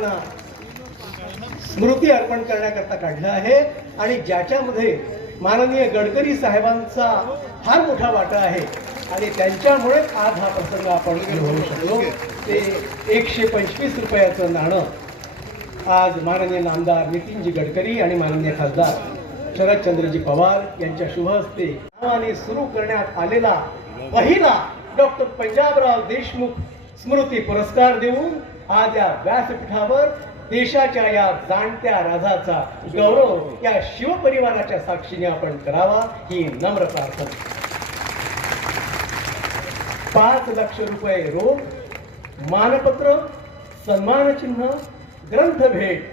त्यांना स्मृती अर्पण करण्याकरता काढलं आहे. आणि ज्याच्यामध्ये माननीय गडकरी साहेबांचा फार मोठा वाटा आहे. आणि त्यांच्यामुळेच आज हा प्रसंग आपण घेऊ शकलो ते एकशे पंचवीस रुपयाचं नाणं आज माननीय नामदार नितीनजी गडकरी आणि माननीय खासदार शरदचंद्रजी पवार यांच्या शुभ हस्ते नावाने सुरू करण्यात आलेला पहिला डॉक्टर पंजाबराव देशमुख स्मृती पुरस्कार देऊन आज या व्यासपीठावर देशाच्या या जाणत्या राजाचा गौरव या शिवपरिवाराच्या साक्षीने आपण करावा ही नम्र प्रार्थना. पाच लक्ष रुपये रोख मानपत्र सन्मानचिन्ह ग्रंथ भेट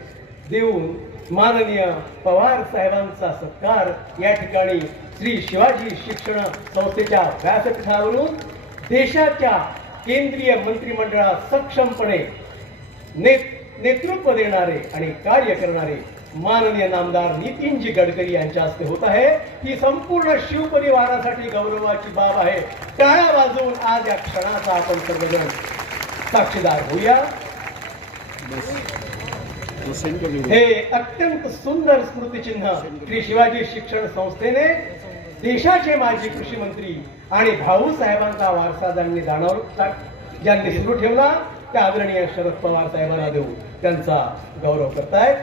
देऊन माननीय पवार साहेबांचा सत्कार या ठिकाणी श्री शिवाजी शिक्षण संस्थेच्या व्यासपीठावरून देशाच्या केंद्रीय मंत्रिमंडळात सक्षमपणे ने- नेतृत्व देणारे आणि कार्य करणारे माननीय नामदार नितीनजी गडकरी यांच्या हस्ते होत आहे. ही संपूर्ण शिवपरिवारासाठी गौरवाची बाब आहे. टाळ्या वाजवून आज या क्षणाचा आपण सर्वजण साक्षीदार होऊया. हे अत्यंत सुंदर स्मृतिचिन्ह श्री शिवाजी शिक्षण संस्थेने देशाचे माजी कृषी मंत्री आणि भाऊ साहेबांचा वारसा ज्यांनी जाणव ज्यांनी सुरू ठेवला त्या आदरणीय शरद पवार साहेबांना देऊ त्यांचा गौरव करतायत.